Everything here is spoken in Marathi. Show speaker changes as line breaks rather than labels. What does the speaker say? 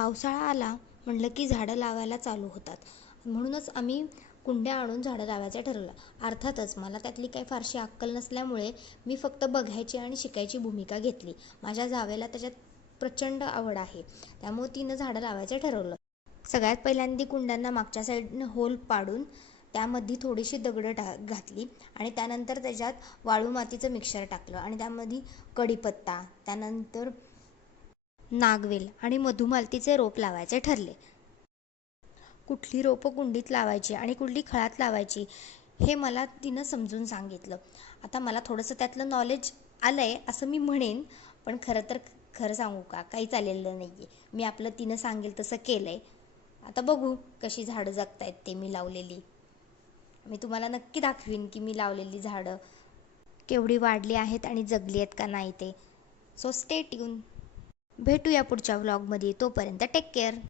पावसाळा आला म्हटलं की झाडं लावायला चालू होतात. म्हणूनच आम्ही कुंड्या आणून झाडं लावायचं ठरवलं. अर्थातच मला त्यातली काही फारशी अक्कल नसल्यामुळे मी फक्त बघायची आणि शिकायची भूमिका घेतली. माझ्या जावेला त्याच्यात प्रचंड आवड आहे. त्यामुळे तिनं झाडं लावायचं ठरवलं. सगळ्यात पहिल्यांदा कुंड्यांना मागच्या साईडनं होल पाडून त्यामध्ये थोडीशी दगडं टा घातली आणि त्यानंतर त्याच्यात वाळू मातीचं मिक्सर टाकलं. आणि त्यामध्ये कढीपत्ता त्यानंतर नागवेल आणि मधुमालतीचे रोप लावायचे ठरले. कुठली रोपं कुंडीत लावायची आणि कुठली खळात लावायची हे मला तिनं समजून सांगितलं. आता मला थोडंसं त्यातलं नॉलेज आलं आहे असं मी म्हणेन पण खरं तर खरं सांगू का? काहीच आलेलं नाही आहे मी आपलं तिनं सांगेल तसं केलं आहे आता बघू कशी झाडं जगतायत ते मी लावलेली. मी तुम्हाला नक्की दाखवीन की मी लावलेली झाडं केवढी वाढली आहेत आणि जगली आहेत का नाही ते. सो स्टे ट्यून भेटूया पुढच्या व्लॉगमध्ये तोपर्यंत टेक केअर